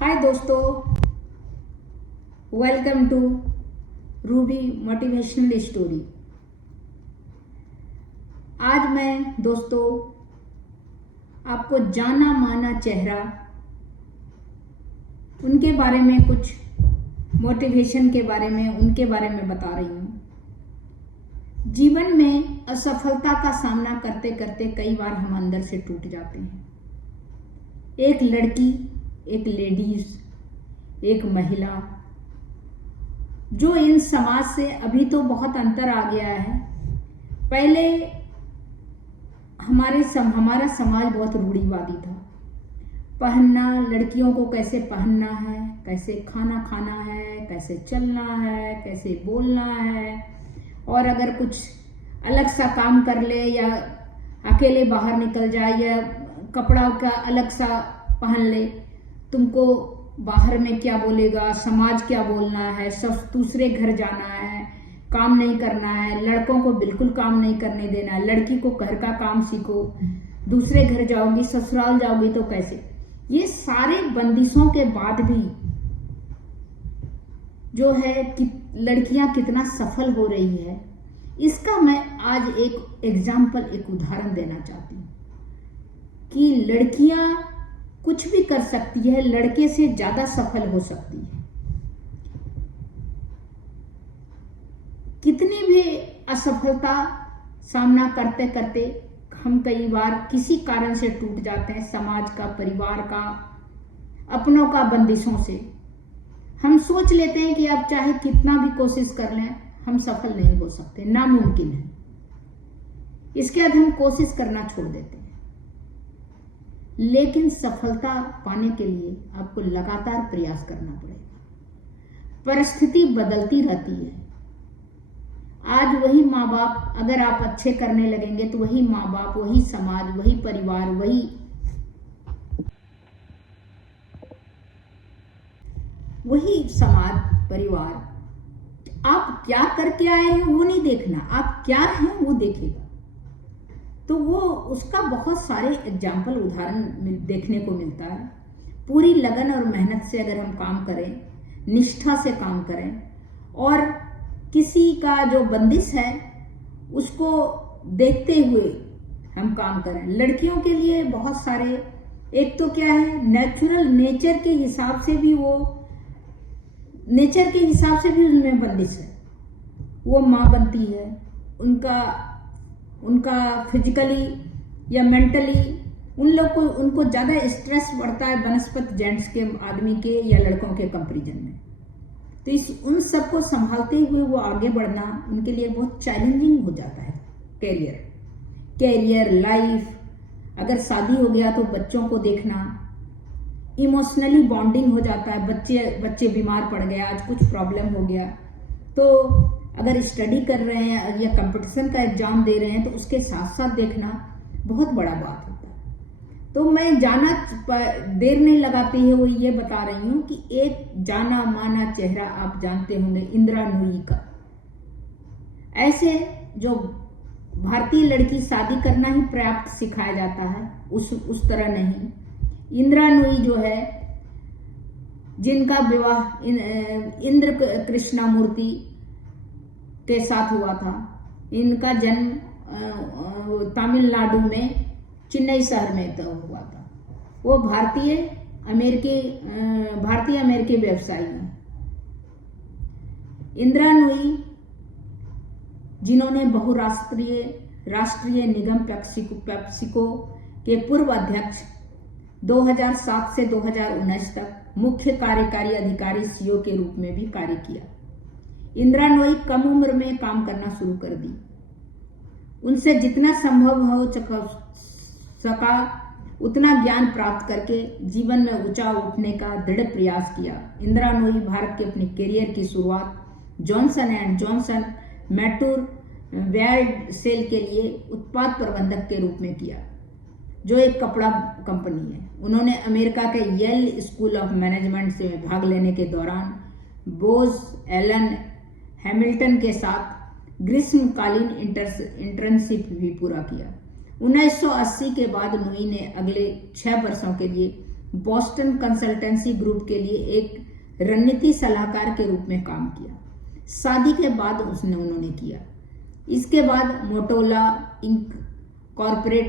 हाय दोस्तों, welcome to Ruby motivational story. आज मैं दोस्तों आपको जाना माना चेहरा उनके बारे में, कुछ मोटिवेशन के बारे में, उनके बारे में बता रही हूँ। जीवन में असफलता का सामना करते करते कई बार हम अंदर से टूट जाते हैं। एक लड़की, एक लेडीज, एक महिला जो इन समाज से अभी तो बहुत अंतर आ गया है। पहले हमारा समाज बहुत रूढ़िवादी था। पहनना, लड़कियों को कैसे पहनना है, कैसे खाना खाना है, कैसे चलना है, कैसे बोलना है, और अगर कुछ अलग सा काम कर ले या अकेले बाहर निकल जाए या कपड़ा का अलग सा पहन ले, तुमको बाहर में क्या बोलेगा, समाज क्या बोलना है, सब दूसरे घर जाना है, काम नहीं करना है, लड़कों को बिल्कुल काम नहीं करने देना है, लड़की को घर का काम सीखो, दूसरे घर जाओगी, ससुराल जाओगी तो कैसे। ये सारे बंदिशों के बाद भी जो है कि लड़कियां कितना सफल हो रही है, इसका मैं आज एक एग्जाम्पल, एक उदाहरण देना चाहती हूँ कि लड़कियां कुछ भी कर सकती है, लड़के से ज्यादा सफल हो सकती है। कितनी भी असफलता सामना करते करते हम कई बार किसी कारण से टूट जाते हैं, समाज का, परिवार का, अपनों का, बंदिशों से। हम सोच लेते हैं कि अब चाहे कितना भी कोशिश कर लें, हम सफल नहीं हो सकते, नामुमकिन है। इसके बाद हम कोशिश करना छोड़ देते हैं। लेकिन सफलता पाने के लिए आपको लगातार प्रयास करना पड़ेगा। परिस्थिति बदलती रहती है। आज वही माँ बाप, अगर आप अच्छे करने लगेंगे तो वही माँ बाप, वही समाज, वही परिवार, वही समाज, परिवार, आप क्या करके आए हैं वो नहीं देखना, आप क्या हैं वो देखेगा। तो वो उसका बहुत सारे एग्जाम्पल, उदाहरण देखने को मिलता है। पूरी लगन और मेहनत से अगर हम काम करें, निष्ठा से काम करें, और किसी का जो बंदिश है उसको देखते हुए हम काम करें। लड़कियों के लिए बहुत सारे, एक तो क्या है, नेचुरल नेचर के हिसाब से भी उनमें बंदिश है। वो माँ बनती है, उनका फिजिकली या मेंटली उनको ज्यादा स्ट्रेस बढ़ता है बनस्पत जेंट्स के, आदमी के या लड़कों के कंपैरिजन में। तो उन सबको संभालते हुए वो आगे बढ़ना उनके लिए बहुत चैलेंजिंग हो जाता है। कैरियर, लाइफ, अगर शादी हो गया तो बच्चों को देखना, इमोशनली बॉन्डिंग हो जाता है। बच्चे बीमार पड़ गए, आज कुछ प्रॉब्लम हो गया, तो अगर स्टडी कर रहे हैं या कंपटीशन का एग्जाम दे रहे हैं तो उसके साथ साथ देखना बहुत बड़ा बात होता है। तो मैं देर नहीं लगाती है, वो ये बता रही हूँ कि एक जाना माना चेहरा आप जानते होंगे, इंदिरा नूई का। ऐसे जो भारतीय लड़की शादी करना ही पर्याप्त सिखाया जाता है, उस तरह नहीं। इंदिरा नूई जो है, जिनका विवाह इंद्र कृष्णामूर्ति के साथ हुआ था, इनका जन्म तमिलनाडु में चेन्नई शहर में हुआ था। वो भारतीय अमेरिकी व्यवसायी हैं। इंदिरा नूई, जिन्होंने राष्ट्रीय निगम पेप्सिको के पूर्व अध्यक्ष 2007 से 2019 तक मुख्य कार्यकारी अधिकारी सीईओ के रूप में भी कार्य किया। इंदिरा नूई कम उम्र में काम करना शुरू कर दी। उनसे जितना संभव हो सका उतना ज्ञान प्राप्त करके जीवन में ऊंचा उठने का दृढ़ प्रयास किया। इंदिरा नूई भारत के अपने करियर की शुरुआत जॉनसन एंड जॉनसन मैटूर वर्ल्ड सेल के लिए उत्पाद प्रबंधक के रूप में किया, जो एक कपड़ा कंपनी है। उन्होंने अमेरिका के येल स्कूल ऑफ मैनेजमेंट से भाग लेने के दौरान बोज एलन हैमिल्टन के साथ ग्रीष्मकालीन इंटर्नशिप भी पूरा किया। 1980 के बाद नूई ने अगले 6 वर्षों के लिए बॉस्टन कंसल्टेंसी ग्रुप के लिए एक रणनीति सलाहकार के रूप में काम किया। शादी के बाद उन्होंने किया। इसके बाद मोटोला इंक कॉरपोरेट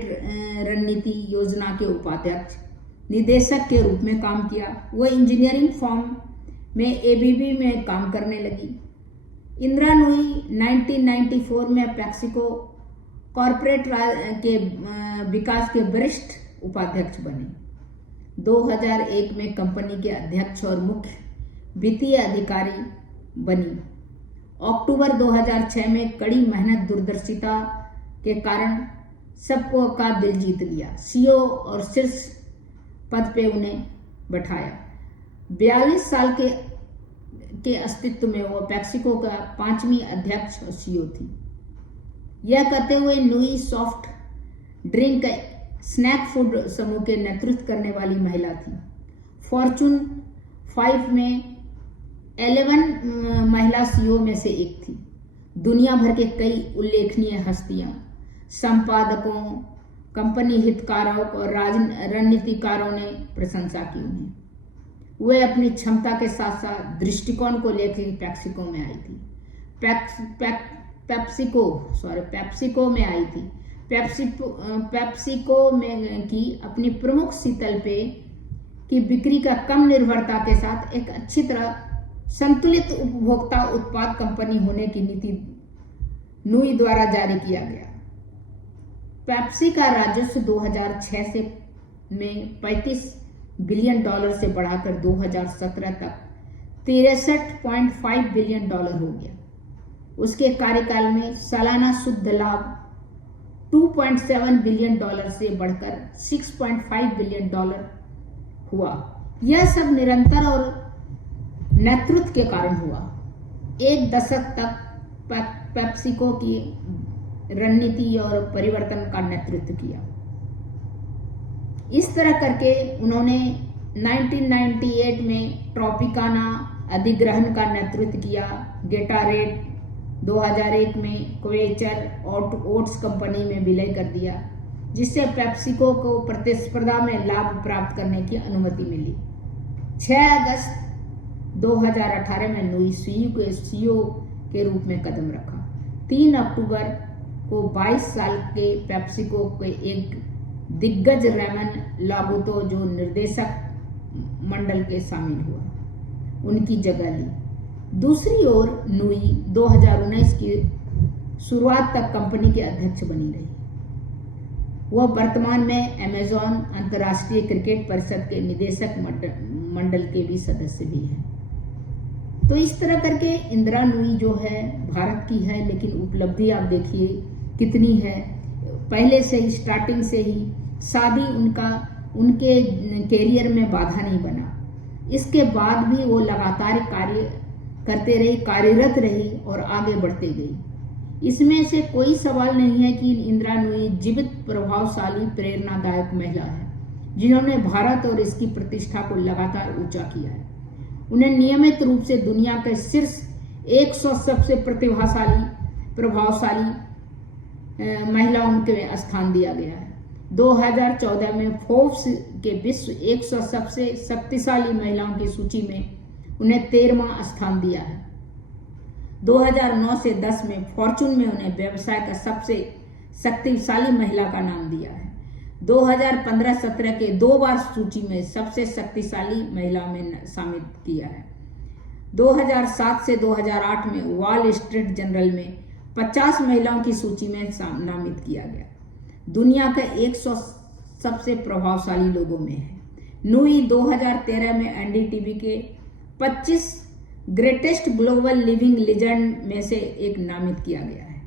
रणनीति योजना के उपाध्यक्ष निदेशक के रूप में काम किया। वह इंजीनियरिंग फर्म में एबीबी में काम करने लगी। इंदिरा नूई 1994 में पैप्सिको कॉरपोरेट के विकास के वरिष्ठ उपाध्यक्ष बने। 2001 में कंपनी के अध्यक्ष और मुख्य वित्तीय अधिकारी बनी। अक्टूबर 2006 में कड़ी मेहनत दूरदर्शिता के कारण सबको का दिल जीत लिया। सीईओ और शीर्ष पद पे उन्हें बैठाया। 42 साल के अस्तित्व में वो पैप्सिको का 5वीं अध्यक्ष और सीईओ थी। यह करते हुए Nooyi soft drink snack food समूह के नेतृत्व करने वाली महिला थी। फॉर्चून 5 में 11 महिला सीईओ में से एक थी। दुनिया भर के कई उल्लेखनीय हस्तियां, संपादकों, कंपनी हितकारों और रणनीतिकारों ने प्रशंसा की उन्हें। वे अपनी क्षमता के साथ साथ दृष्टिकोण को लेकर पैप्सिको में आई थी। पैप्सिको में आई थी। पैप्सिको में की अपनी प्रमुख शीतल पेय की बिक्री का कम निर्भरता के साथ एक अच्छी तरह संतुलित उपभोक्ता उत्पाद कंपनी होने की नीति नूई द्वारा जारी किया गया। पेप्सी का राजस्व 2006 से में $35 बिलियन से बढ़ाकर 2017 तक $63.5 बिलियन हो गया। उसके कार्यकाल में सालाना शुद्ध लाभ $2.7 बिलियन से बढ़कर $6.5 बिलियन हुआ। यह सब निरंतर और नेतृत्व के कारण हुआ। एक दशक तक पेप्सिको की रणनीति और परिवर्तन का नेतृत्व किया। इस तरह करके उन्होंने 1998 में ट्रॉपिकाना अधिग्रहण का नेतृत्व किया। गेटारेड 2001 में क्वेचर ओट्स कंपनी में विलय कर दिया, जिससे पेप्सिको को प्रतिस्पर्धा में लाभ प्राप्त करने की अनुमति मिली। 6 अगस्त 2018 में नूई सीईओ के रूप में कदम रखा। 3 अक्टूबर को 22 साल के पेप्सिको के एक दिग्गज रेमन लागुतो जो निर्देशक मंडल के शामिल हुआ, उनकी जगह ली। दूसरी ओर नूई 2019 की शुरुआत तक कंपनी के अध्यक्ष बनी रही। वह वर्तमान में अमेज़न अंतर्राष्ट्रीय क्रिकेट परिषद के निदेशक मंडल के भी सदस्य भी हैं। तो इस तरह करके इंदिरा नूई जो है भारत की है, लेकिन उपलब्धि आप देखिए कितनी है। पहले से ही स्टार्टिंग से ही शादी उनके कैरियर में बाधा नहीं बना। इसके बाद भी वो लगातार कार्य करते रही, कार्यरत रही और आगे बढ़ते गई। इसमें से कोई सवाल नहीं है कि इंदिरा नूई जीवित, प्रभावशाली, प्रेरणादायक महिला है, जिन्होंने भारत और इसकी प्रतिष्ठा को लगातार ऊंचा किया है। उन्हें नियमित रूप से दुनिया के शीर्ष 100 सबसे प्रभावशाली महिलाओं के स्थान दिया गया है। 2014 में फोर्ब्स के विश्व 100 सबसे शक्तिशाली महिलाओं की सूची में उन्हें 13वां स्थान दिया है। 2009 से 10 में फॉर्चून में उन्हें व्यवसाय का सबसे शक्तिशाली महिला का नाम दिया है। 2015-17 के 2 बार सूची में सबसे शक्तिशाली महिला में शामिल किया है। 2007 से 2008 में वॉल स्ट्रीट जर्नल में 50 महिलाओं की सूची में नामित किया गया। दुनिया के 100 सबसे प्रभावशाली लोगों में है। नूई 2013 में एनडीटीवी के 25 ग्रेटेस्ट ग्लोबल लिविंग लेजेंड में से एक नामित किया गया है।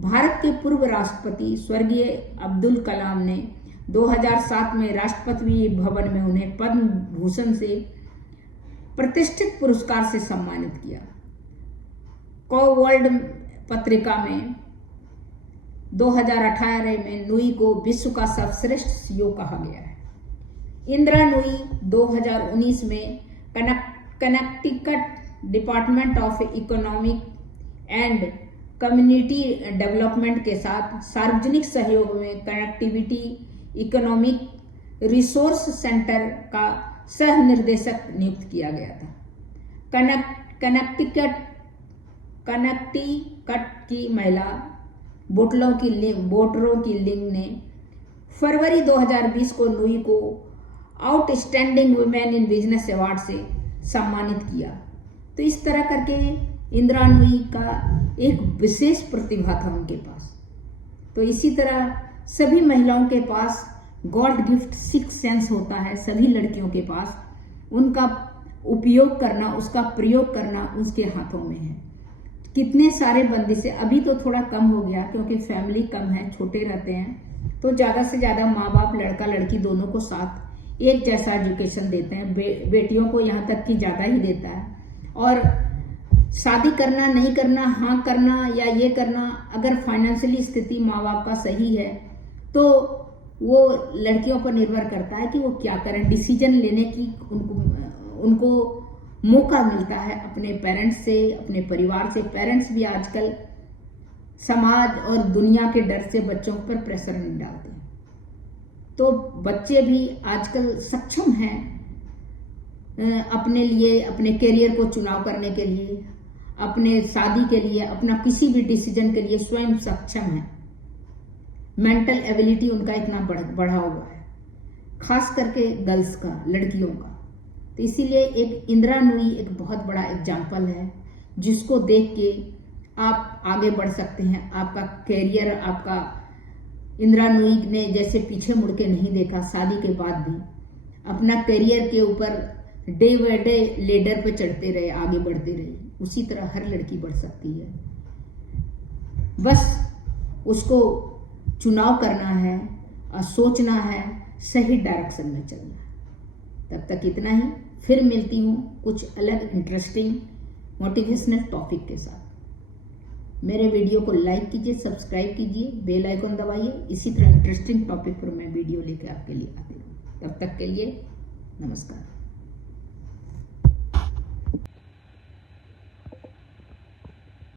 भारत के पूर्व राष्ट्रपति स्वर्गीय अब्दुल कलाम ने 2007 में राष्ट्रपति भवन में उन्हें पद्म भूषण से प्रतिष्ठित पुरस्कार से सम्मानित किया। वर्ल्ड पत्रिका में 2018 में नूई को विश्व का सर्वश्रेष्ठ सीईओ कहा गया है। इंदिरा नूई 2019 में Connecticut department of economic and community development के साथ सार्वजनिक सहयोग में कनेक्टिविटी इकोनॉमिक रिसोर्स सेंटर का सह निर्देशक नियुक्त किया गया था। कनेक्टिकट की महिला वोटरों की लिंग ने फरवरी 2020 को नुई को outstanding women in business award से सम्मानित किया। तो इस तरह करके इंदिरा नुई का एक विशेष प्रतिभा था उनके पास। तो इसी तरह सभी महिलाओं के पास गॉड गिफ्ट सिक्स सेंस होता है, सभी लड़कियों के पास उनका उपयोग करना, उसका प्रयोग करना उसके हाथों में है। कितने सारे बंदिश है, अभी तो थोड़ा कम हो गया क्योंकि फैमिली कम है, छोटे रहते हैं, तो ज़्यादा से ज़्यादा माँ बाप लड़का लड़की दोनों को साथ एक जैसा एजुकेशन देते हैं। बेटियों को यहाँ तक कि ज़्यादा ही देता है। और शादी करना नहीं करना, हाँ करना या ये करना, अगर फाइनेंशियली स्थिति माँ बाप का सही है तो वो लड़कियों पर निर्भर करता है कि वो क्या करें। डिसीजन लेने की उनको मौका मिलता है अपने पेरेंट्स से, अपने परिवार से। पेरेंट्स भी आजकल समाज और दुनिया के डर से बच्चों पर प्रेशर नहीं डालते, तो बच्चे भी आजकल सक्षम हैं अपने लिए, अपने करियर को चुनाव करने के लिए, अपने शादी के लिए, अपना किसी भी डिसीजन के लिए स्वयं सक्षम है। मेंटल एबिलिटी उनका इतना बढ़ा हुआ है, खास करके गर्ल्स का, लड़कियों का। तो इसीलिए एक इंदिरा नुई एक बहुत बड़ा एग्जाम्पल है जिसको देख के आप आगे बढ़ सकते हैं। आपका कैरियर, आपका इंदिरा नुई ने जैसे पीछे मुड़ के नहीं देखा, शादी के बाद भी अपना करियर के ऊपर डे बाय डे लेडर पे चढ़ते रहे, आगे बढ़ते रहे। उसी तरह हर लड़की बढ़ सकती है, बस उसको चुनाव करना है और सोचना है, सही डायरेक्शन में चलना है। तब तक इतना ही, फिर मिलती हूँ कुछ अलग इंटरेस्टिंग मोटिवेशनल टॉपिक के साथ। मेरे वीडियो को लाइक कीजिए, सब्सक्राइब कीजिए, बेल आइकन दबाइए। इसी तरह इंटरेस्टिंग टॉपिक पर मैं वीडियो लेकर आपके लिए आती हूँ। तब तक के लिए नमस्कार।